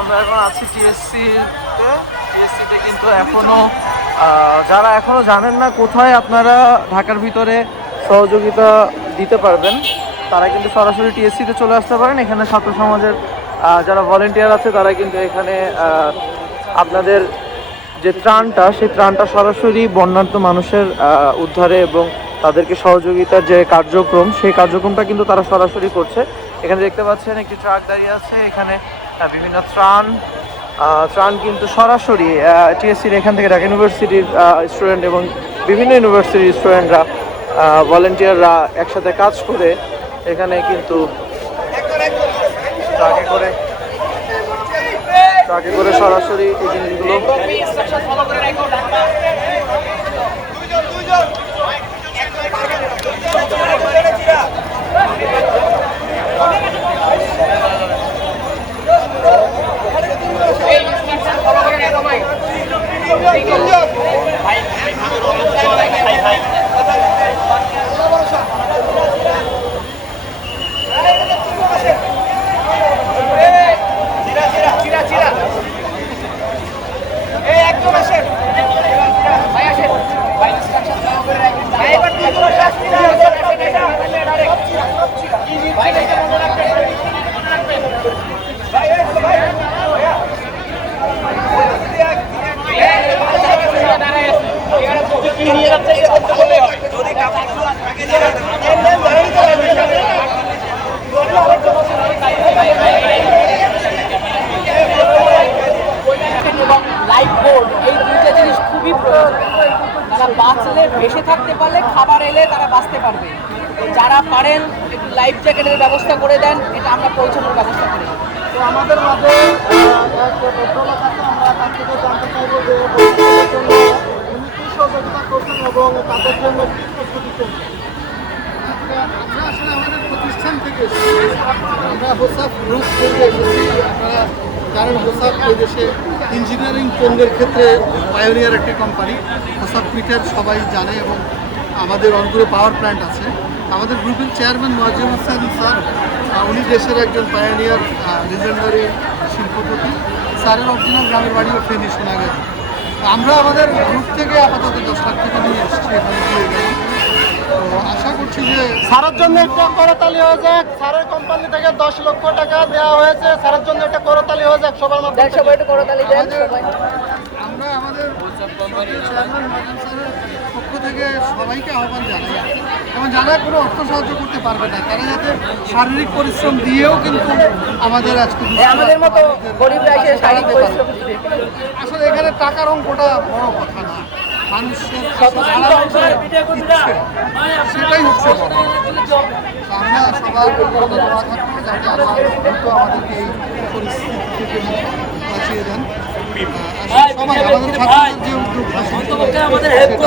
আমরা এখন আছি টিএসসিতে টিএসসিতে কিন্তু এখনও আহ, যারা এখনও জানেন না কোথায় আপনারা ঢাকার ভিতরে সহযোগিতা দিতে পারবেন তারা কিন্তু সরাসরি টিএসসিতে চলে আসতে পারেন। এখানে ছাত্র সমাজের যারা ভলেন্টিয়ার আছে তারা কিন্তু এখানে আপনাদের যে ত্রাণটা সেই ত্রাণটা সরাসরি বন্যার্ত মানুষের উদ্ধারে এবং তাদেরকে সহযোগিতার যে কার্যক্রম সেই কার্যক্রমটা কিন্তু তারা সরাসরি করছে। এখানে দেখতে পাচ্ছেন একটি ট্রাক দাঁড়িয়ে আছে। এখানে বিভিন্ন ত্রাণ ত্রাণ কিন্তু সরাসরি টিএসসির এখান থেকে ঢাকা ইউনিভার্সিটির স্টুডেন্ট এবং বিভিন্ন ইউনিভার্সিটির স্টুডেন্টরা ভলেন্টিয়াররা একসাথে কাজ করে এখানে কিন্তু ট্রাকে করে ট্রাকে করে সরাসরি এই জিনিসগুলো এবং লাইফ বোর্ড এই দুইটা জিনিস খুবই প্রয়োজন তারা বাঁচলে ভেসে থাকতে পারলে খাবার এলে তারা বাঁচতে পারবে। যারা পারেন একটু লাইফ জ্যাকেটের ব্যবস্থা করে দেন এটা আমরা পৌঁছানোর ব্যবস্থা করে তো আমাদের মাঝে আহ, এক ভদ্রলোক আছে আমরা তার থেকে জানতে চাইব যে উনি কি সহযোগিতা করছেন এবং তাদের জন্য কি প্রস্তুতি চলছে আমরা আসলে আমাদের প্রতিষ্ঠান থেকে আমরা হোসাফ গ্রুপ থেকে এসেছি আপনারা জানেন হোসাফ এই দেশে ইঞ্জিনিয়ারিং পণ্যের ক্ষেত্রে পায়োনিয়ার একটি কোম্পানি হোসাফ পিটার সবাই জানে এবং আমাদের অনেকগুলো পাওয়ার প্ল্যান্ট আছে। আমাদের গ্রুপের চেয়ারম্যান মোয়াজ্জেম হোসেন স্যার উনি দেশের একজন পায়োনিয়ার লিজেন্ডারি শিল্পপতি। স্যারের অরিজিনাল গ্রামের বাড়িও ফেনি সোনাগাছি আমরা আমাদের গ্রুপ থেকে আপাতত দশ লাখ টাকা নিয়ে এসেছি এখানে তো আশা করছি যে স্যারের জন্য একটা করতালি হয়ে যাক স্যারের কোম্পানি থেকে দশ লক্ষ টাকা দেওয়া হয়েছে। স্যারের জন্য একটা করতালি হয়ে যাক সবার মধ্যে সবাই একটু করতালি দেন আমাদের- সবাই আমরা আমাদের চেয়ারম্যান মাজিদ স্যারের পক্ষ থেকে সবাইকে আহ্বান জানাই। এবং যারা কোনো অর্থ সাহায্য করতে পারবে না তারা যাতে শারীরিক পরিশ্রম দিয়েও কিন্তু আমাদের আজকে আমাদের মতো শারীরিক পরিশ্রম আসলে এখানে টাকার অঙ্কটা বড় কথা না। মানুষের সেটাই হচ্ছে আমরা সবার যাতে আমাদেরকে এই পরিস্থিতি থেকে বাঁচিয়ে দেন আহ, আসলে সবাই আমাদের হেল্প